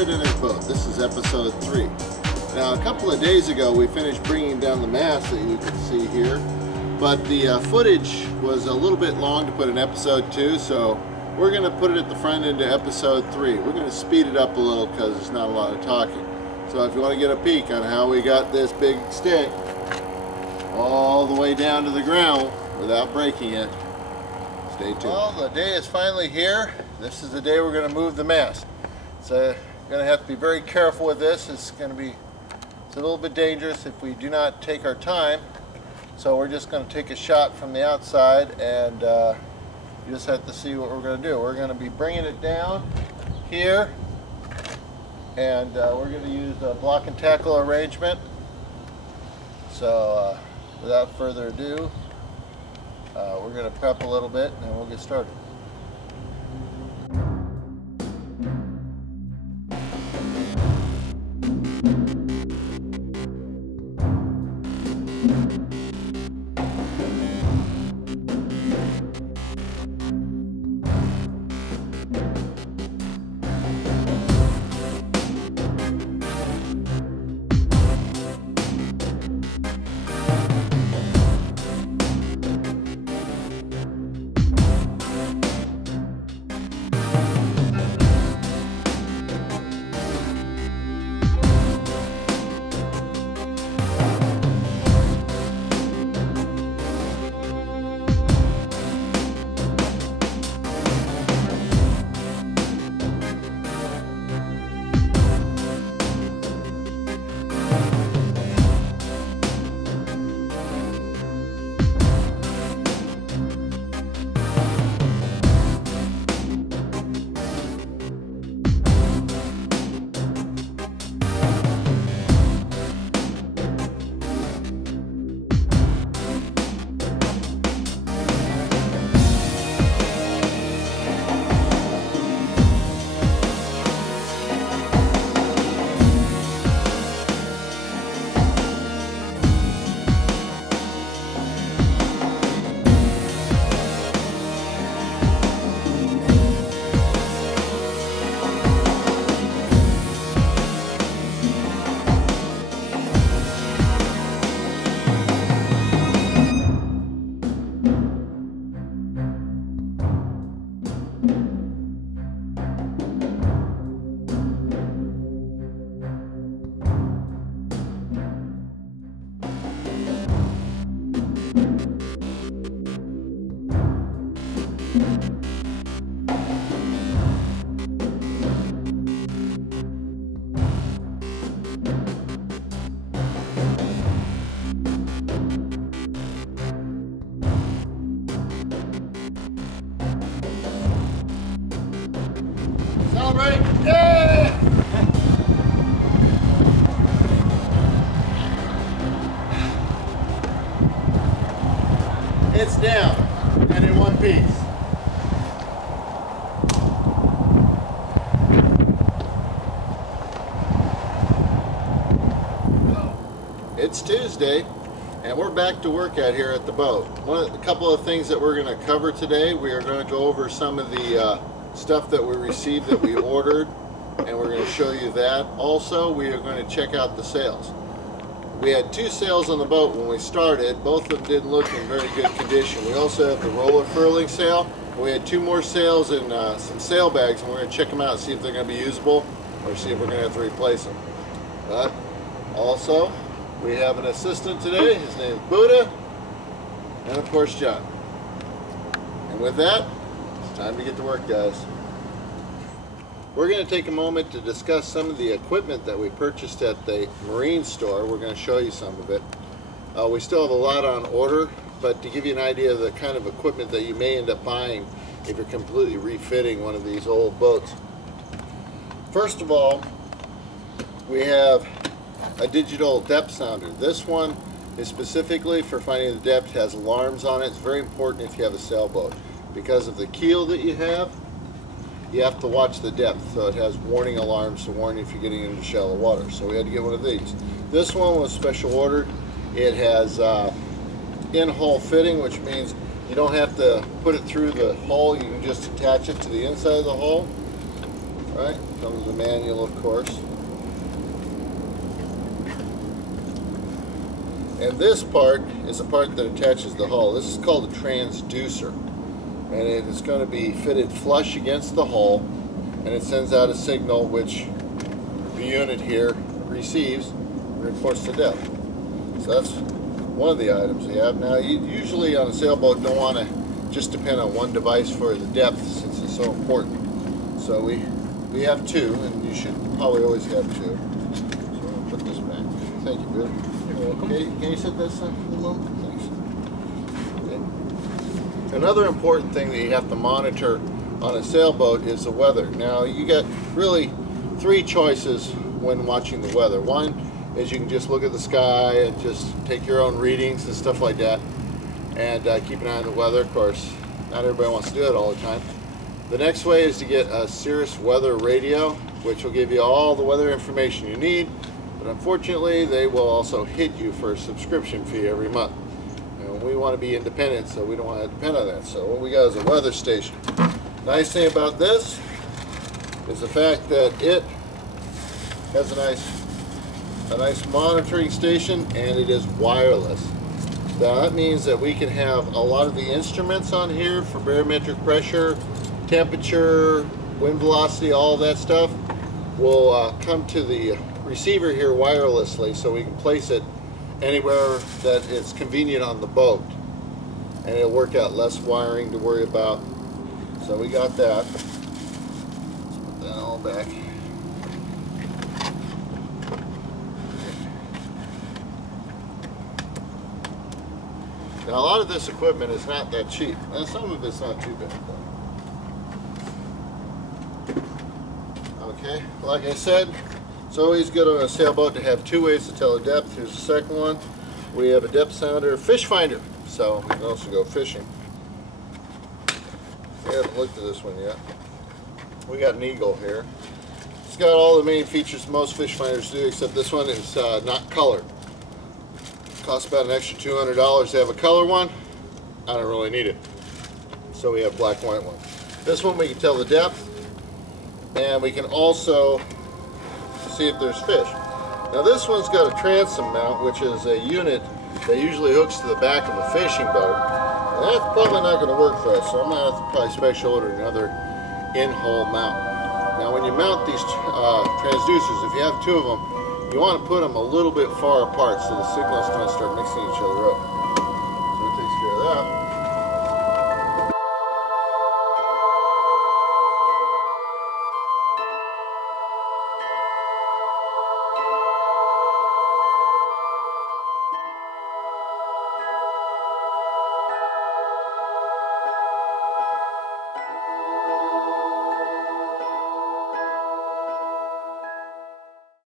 Irwin and his boat. This is episode 3. Now, a couple of days ago, we finished bringing down the mast that you can see here, but the footage was a little bit long to put in episode 2, so we're going to put it at the front end of episode 3. We're going to speed it up a little because there's not a lot of talking. So if you want to get a peek on how we got this big stick all the way down to the ground without breaking it, stay tuned. Well, the day is finally here. This is the day we're going to move the mast. So going to have to be very careful with this. It's a little bit dangerous if we do not take our time. So we're just going to take a shot from the outside, and you just have to see what we're going to do. We're going to be bringing it down here, and we're going to use a block and tackle arrangement. So without further ado, we're going to prep a little bit and then we'll get started. Celebrate! Yeah! It's down and in one piece. It's Tuesday and we're back to work out here at the boat. A couple of things that we're going to cover today. We are going to go over some of the stuff that we received that we ordered, and we're going to show you that. Also, we are going to check out the sails. We had 2 sails on the boat when we started. Both of them didn't look in very good condition. We also have the roller furling sail. We had 2 more sails and some sail bags, and we're going to check them out and see if they're going to be usable or see if we're going to have to replace them. But also, we have an assistant today. His name is Buddha, and of course John. And with that, it's time to get to work, guys. We're going to take a moment to discuss some of the equipment that we purchased at the marine store. We're going to show you some of it. We still have a lot on order, but to give you an idea of the kind of equipment that you may end up buying if you're completely refitting one of these old boats. First of all, we have a digital depth sounder. This one is specifically for finding the depth. It has alarms on it. It's very important if you have a sailboat. Because of the keel that you have to watch the depth. So it has warning alarms to warn you if you're getting into shallow water. So we had to get one of these. This one was special ordered. It has in-hull fitting, which means you don't have to put it through the hull. You can just attach it to the inside of the hull. Alright, comes the manual, of course. And this part is the part that attaches the hull. This is called a transducer. And it is going to be fitted flush against the hull, and it sends out a signal which the unit here receives and reports to depth. So that's one of the items we have. Now, you usually on a sailboat don't want to just depend on one device for the depth since it's so important. So we have two, and you should probably always have two. So I'll put this back. Thank you, Bill. You're welcome. Can you set this for a moment? Thanks. Okay. Another important thing that you have to monitor on a sailboat is the weather. Now, you got really three choices when watching the weather. One is you can just look at the sky and just take your own readings and stuff like that, and keep an eye on the weather. Of course, not everybody wants to do it all the time. The next way is to get a Cirrus weather radio, which will give you all the weather information you need, but unfortunately they will also hit you for a subscription fee every month. And we want to be independent, so we don't want to depend on that. So what we got is a weather station. Nice thing about this is the fact that it has a nice monitoring station, and it is wireless. Now that means that we can have a lot of the instruments on here for barometric pressure, temperature, wind velocity, all that stuff will come to the receiver here wirelessly, so we can place it anywhere that it's convenient on the boat, and it'll work out less wiring to worry about. So we got that. Let's put that all back. Now a lot of this equipment is not that cheap, and some of it's not too bad though. Okay, like I said, it's always good on a sailboat to have two ways to tell a depth. Here's the second one. We have a depth sounder, fish finder, so we can also go fishing. We haven't looked at this one yet. We got an eagle here. It's got all the main features most fish finders do, except this one is not colored. Costs about an extra $200 to have a color one. I don't really need it, so we have black and white one. This one we can tell the depth, and we can also see if there's fish. Now this one's got a transom mount, which is a unit that usually hooks to the back of a fishing boat. And that's probably not going to work for us, so I'm going to have to probably special order another in-hole mount. Now when you mount these transducers, if you have two of them, you want to put them a little bit far apart so the signals don't start mixing each other up.